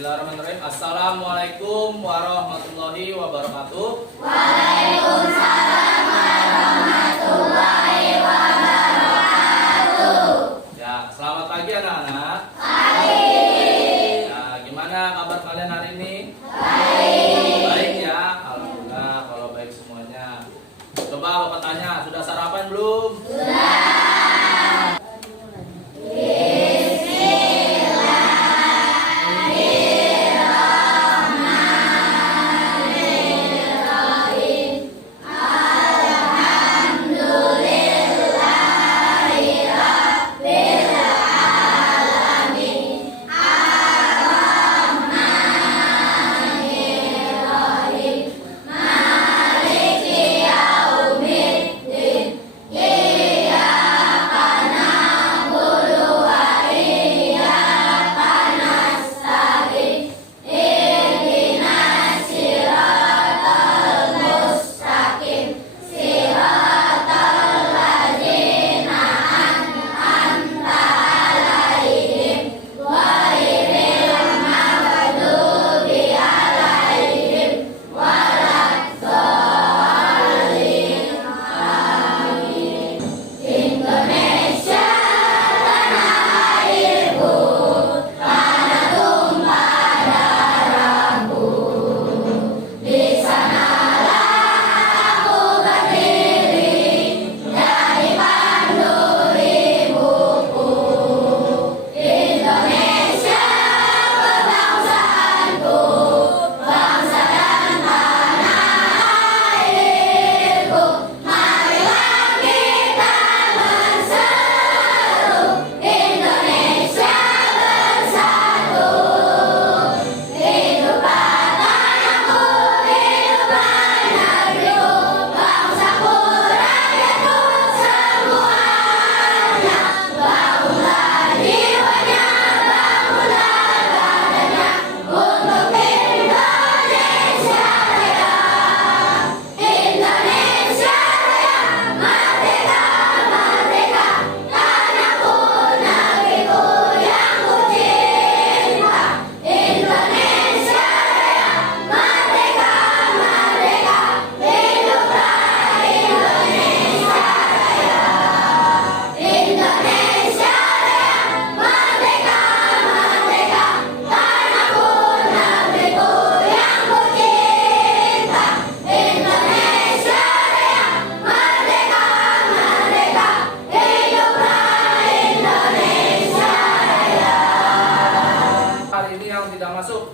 Bismillahirrahmanirrahim. Assalamualaikum warahmatullahi wabarakatuh. Waalaikumsalam warahmatullahi wabarakatuh. Ya, selamat pagi anak-anak. Pagi. Ya, gimana kabar kalian hari ini? Baik. Baik ya, alhamdulillah kalau baik semuanya. Coba Bapak tanya, sudah sarapan belum? Sudah.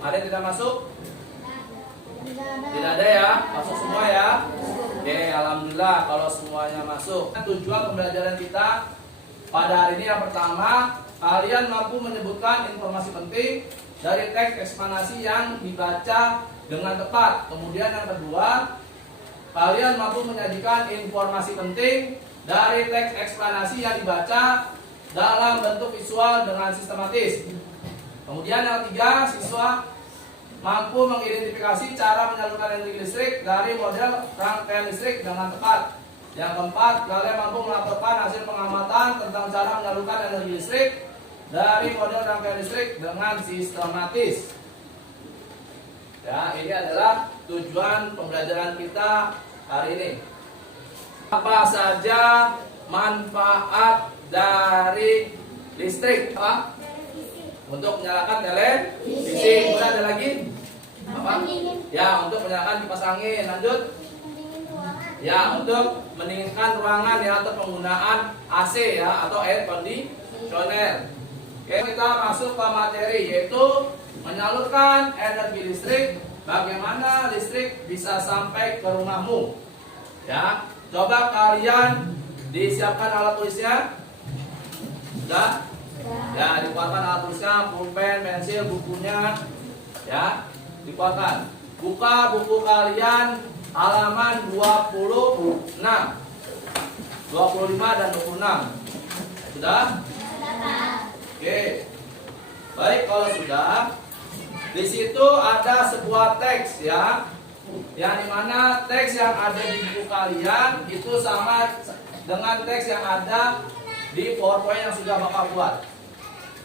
Ada yang tidak masuk? Tidak ada ya? Masuk semua ya? Oke, alhamdulillah kalau semuanya masuk. Tujuan pembelajaran kita pada hari ini yang pertama, kalian mampu menyebutkan informasi penting dari teks eksplanasi yang dibaca dengan tepat. Kemudian yang kedua, kalian mampu menyajikan informasi penting dari teks eksplanasi yang dibaca dalam bentuk visual dengan sistematis. Kemudian yang ketiga, siswa mampu mengidentifikasi cara menyalurkan energi listrik dari model rangkaian listrik dengan tepat. Yang keempat, kalian mampu melaporkan hasil pengamatan tentang cara menyalurkan energi listrik dari model rangkaian listrik dengan sistematis. Ya, ini adalah tujuan pembelajaran kita hari ini. Apa saja manfaat dari listrik? Apa? Untuk menyalakan televisi. Kemudian ada lagi apa? Ya, untuk menyalakan kipas angin. Lanjut. Ya, untuk mendinginkan ruangan ya, atau penggunaan AC ya, atau air conditioner. Oke, kita masuk ke materi, yaitu menyalurkan energi listrik. Bagaimana listrik bisa sampai ke rumahmu? Ya, coba kalian disiapkan alat tulisnya. Sudah? Ya, dikeluarkan alat tulisnya, pulpen, pensil, bukunya. Ya, dikeluarkan. Buka buku kalian halaman 26, 25 dan 26. Sudah? Oke. Baik, kalau sudah, di situ ada sebuah teks ya. Yang dimana teks yang ada di buku kalian itu sama dengan teks yang ada di PowerPoint yang sudah Bapak buat.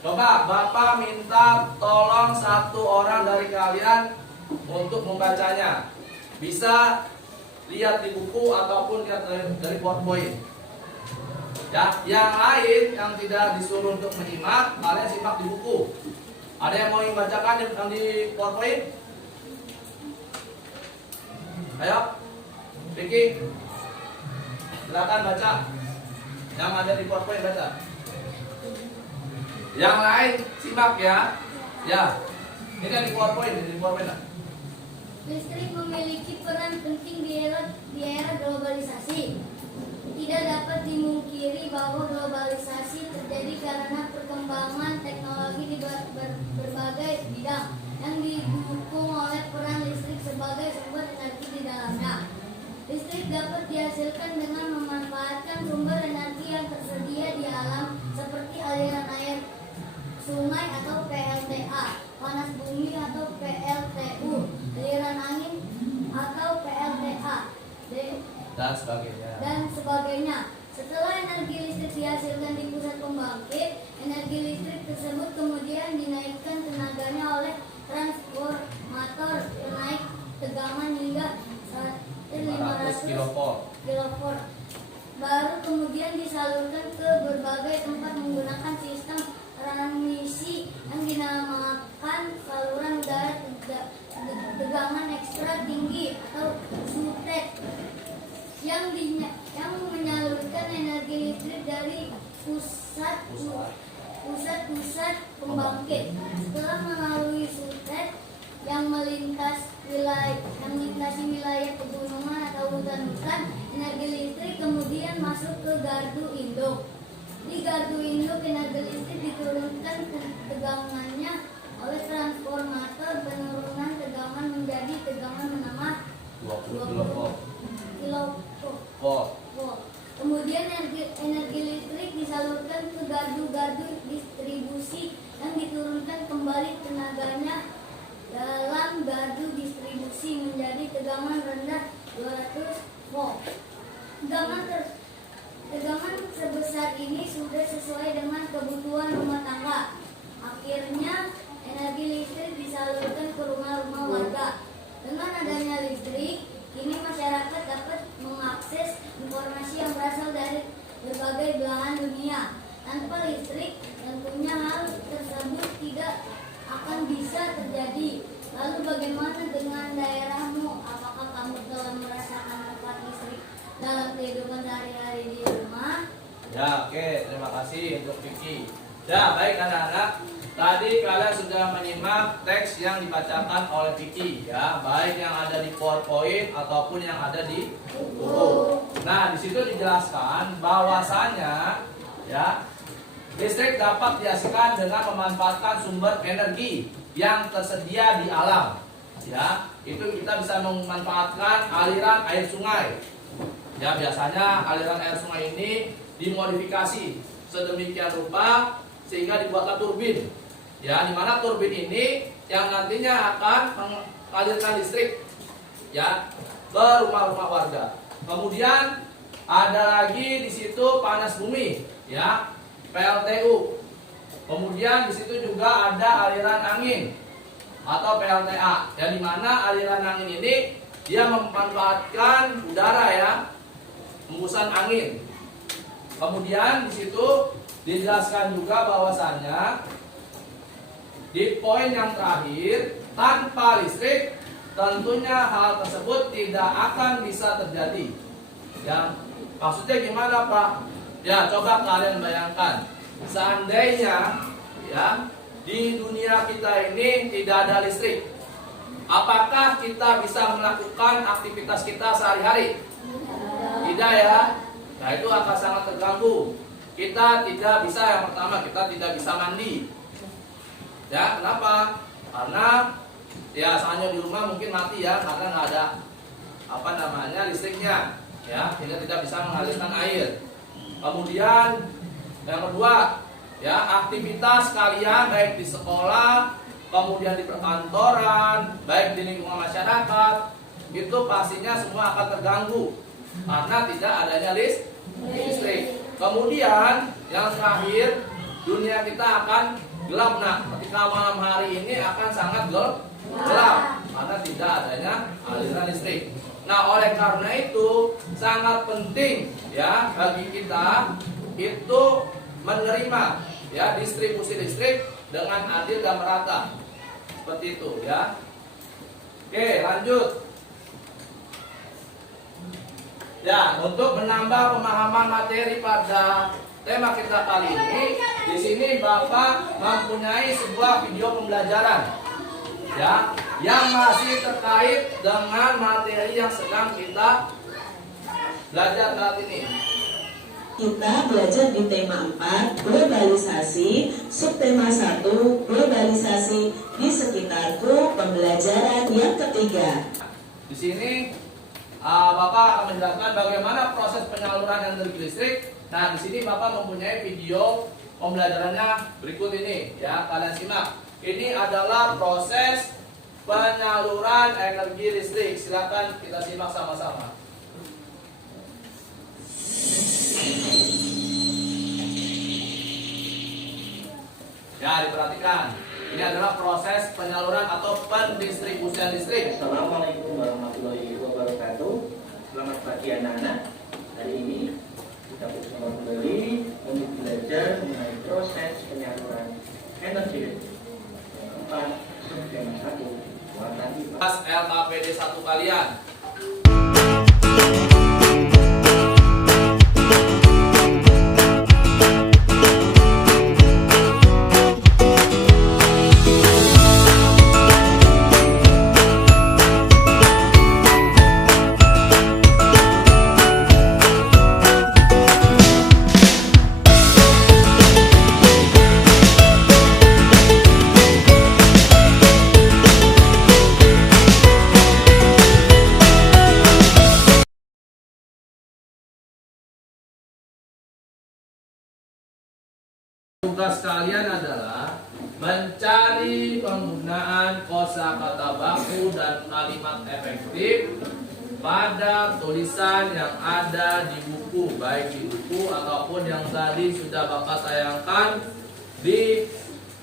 Coba Bapak minta tolong satu orang dari kalian untuk membacanya. Bisa lihat di buku ataupun lihat dari PowerPoint. Ya, yang lain yang tidak disuruh untuk menyimak, kalian simak di buku. Ada yang mau membacakan yang di PowerPoint? Ayo, Vicky, silakan baca. Yang ada di PowerPoint baca. Yang lain simak ya. Ya, ini di PowerPoint, lah. Listrik memiliki peran penting di era globalisasi. Tidak dapat dimungkiri bahwa globalisasi terjadi karena perkembangan teknologi di berbagai bidang yang didukung oleh peran listrik sebagai sumber energi di dalamnya. Listrik dapat dihasilkan dengan memanfaatkan sumber energi yang tersedia di alam seperti aliran air sungai atau PLTA, panas bumi atau PLTU, aliran angin atau PLTA, dan sebagainya. Setelah energi listrik dihasilkan di pusat pembangkit, energi listrik tersebut kemudian dinaikkan tenaganya oleh transformator naik tegangan hingga 500 kilovolt. Baru kemudian disalurkan ke berbagai tempat menggunakan sistem transmisi yang dinamakan saluran udara tegangan ekstra tinggi atau SUTEK yang menyalurkan energi listrik dari pusat-pusat pembangkit. Setelah melalui SUTEK yang melintasi wilayah pegunungan atau hutan-hutan, energi listrik kemudian masuk ke gardu induk. Di gardu induk, energi listrik diturunkan tegangannya oleh transformator. Penurunan tegangan menjadi tegangan menengah 20 kilovolt. Kemudian energi listrik disalurkan ke gardu-gardu distribusi yang diturunkan kembali tenaganya dalam gardu distribusi menjadi tegangan rendah 200 volt. Tegangan sebesar ini sudah sesuai dengan kebutuhan rumah tangga. Akhirnya energi listrik disalurkan ke rumah-rumah warga. Dengan adanya listrik, kini masyarakat dapat mengakses informasi yang berasal dari berbagai belahan dunia. Tanpa listrik, tentunya hal tersebut tidak akan bisa terjadi. Lalu bagaimana dengan daerahmu? Apakah kamu telah merasakan manfaat listrik dalam kehidupan sehari-hari di rumah? Ya, oke, terima kasih untuk Vicky. Ya, baik anak-anak. Tadi kalian sudah menyimak teks yang dibacakan oleh Vicky, ya, baik yang ada di PowerPoint ataupun yang ada di buku. Nah, di situ dijelaskan bahwasanya, ya, listrik dapat dihasilkan dengan memanfaatkan sumber energi yang tersedia di alam. Ya, itu kita bisa memanfaatkan aliran air sungai. Ya, biasanya aliran air sungai ini dimodifikasi sedemikian rupa sehingga dibuatlah turbin. Ya, di mana turbin ini yang nantinya akan mengalirkan listrik, ya, ke rumah-rumah warga. Kemudian ada lagi di situ panas bumi, ya, PLTU. Kemudian di situ juga ada aliran angin atau PLTA. Yang dimana aliran angin ini dia memanfaatkan udara, ya, hembusan angin. Kemudian di situ dijelaskan juga bahwasannya di poin yang terakhir, tanpa listrik tentunya hal tersebut tidak akan bisa terjadi. Ya, maksudnya gimana, Pak? Ya, coba kalian bayangkan, seandainya, ya, di dunia kita ini tidak ada listrik, apakah kita bisa melakukan aktivitas kita sehari-hari? Tidak, ya. Nah, itu akan sangat terganggu. Kita tidak bisa, yang pertama, kita tidak bisa mandi. Ya, kenapa? Karena ya hanya di rumah mungkin mati, ya, karena nggak ada listriknya, ya, sehingga tidak bisa mengalirkan air. Kemudian yang kedua, ya, aktivitas kalian baik di sekolah, kemudian di perkantoran, baik di lingkungan masyarakat, itu pastinya semua akan terganggu karena tidak adanya listrik. Kemudian yang terakhir, dunia kita akan gelap. Nah, ketika malam hari ini akan sangat gelap karena tidak adanya aliran listrik. Nah, oleh karena itu sangat penting ya bagi kita itu menerima ya distribusi listrik dengan adil dan merata. Seperti itu ya. Oke, lanjut. Ya, untuk menambah pemahaman materi pada tema kita kali ini, di sini Bapak mempunyai sebuah video pembelajaran ya yang masih terkait dengan materi yang sedang kita belajar saat ini. Kita belajar di tema 4, globalisasi, subtema 1, globalisasi di sekitarku, pembelajaran yang ketiga. Di sini Bapak akan menjelaskan bagaimana proses penyaluran energi listrik. Nah, di sini Bapak mempunyai video pembelajarannya berikut ini ya, kalian simak. Ini adalah proses penyaluran energi listrik. Silakan kita simak sama-sama. Ya, diperhatikan. Ini adalah proses penyaluran atau pendistribusian listrik. Assalamualaikum warahmatullahi wabarakatuh. Selamat pagi anak-anak. Hari ini kita bersama kembali untuk belajar mengenai proses penyaluran energi listrik. Yang keempat, subtema 1, muatan IPA. Kelas LKPD 1 kalian. Tugas kalian adalah mencari penggunaan kosakata baku dan kalimat efektif pada tulisan yang ada di buku, baik di buku ataupun yang tadi sudah Bapak tayangkan di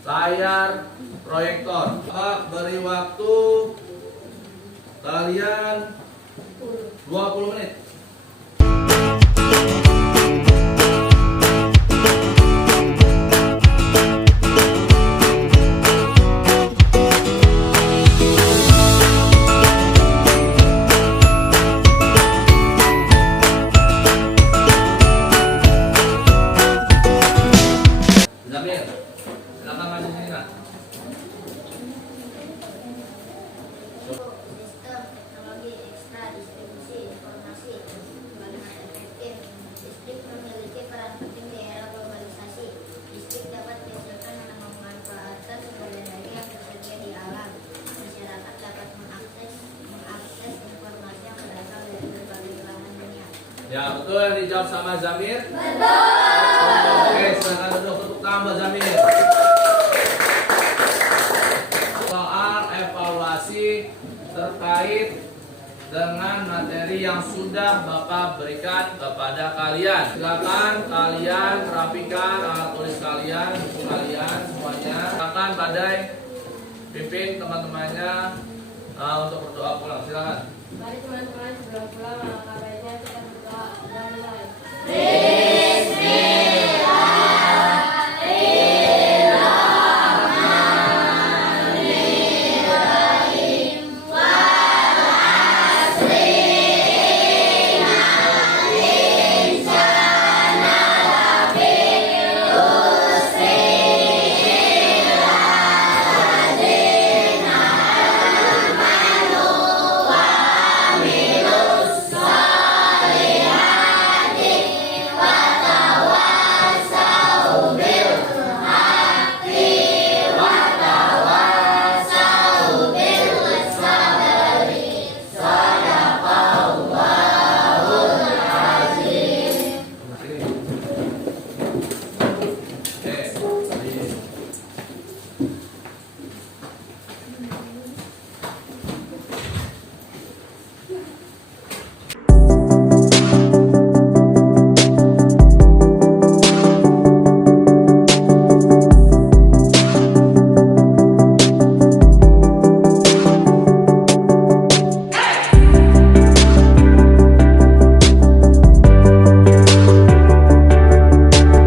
layar proyektor. Bapak beri waktu kalian 20 menit. Zamir, silakan maju sini nak. Sistem teknologi ekstra distribusi informasi kalimat efektif. Listrik memiliki peran penting di era globalisasi. Listrik dapat dihasilkan dengan memanfaatkan sumber energi yang tersedia di alam. Masyarakat dapat mengakses informasi yang berasal dari berbagai belahan dunia. Ya, betul yang dijawab sama Zamir? Betul. Oke, silakan duduk, tepuk tangan buat Zamir. Soal evaluasi terkait dengan materi yang sudah Bapak berikan kepada kalian. Silakan kalian rapikan alat tulis kalian, buku kalian semuanya. Silakan Badai pimpin teman-temannya untuk berdoa pulang. Silakan. Mari teman-teman sebelum pulang, alangkah baiknya kita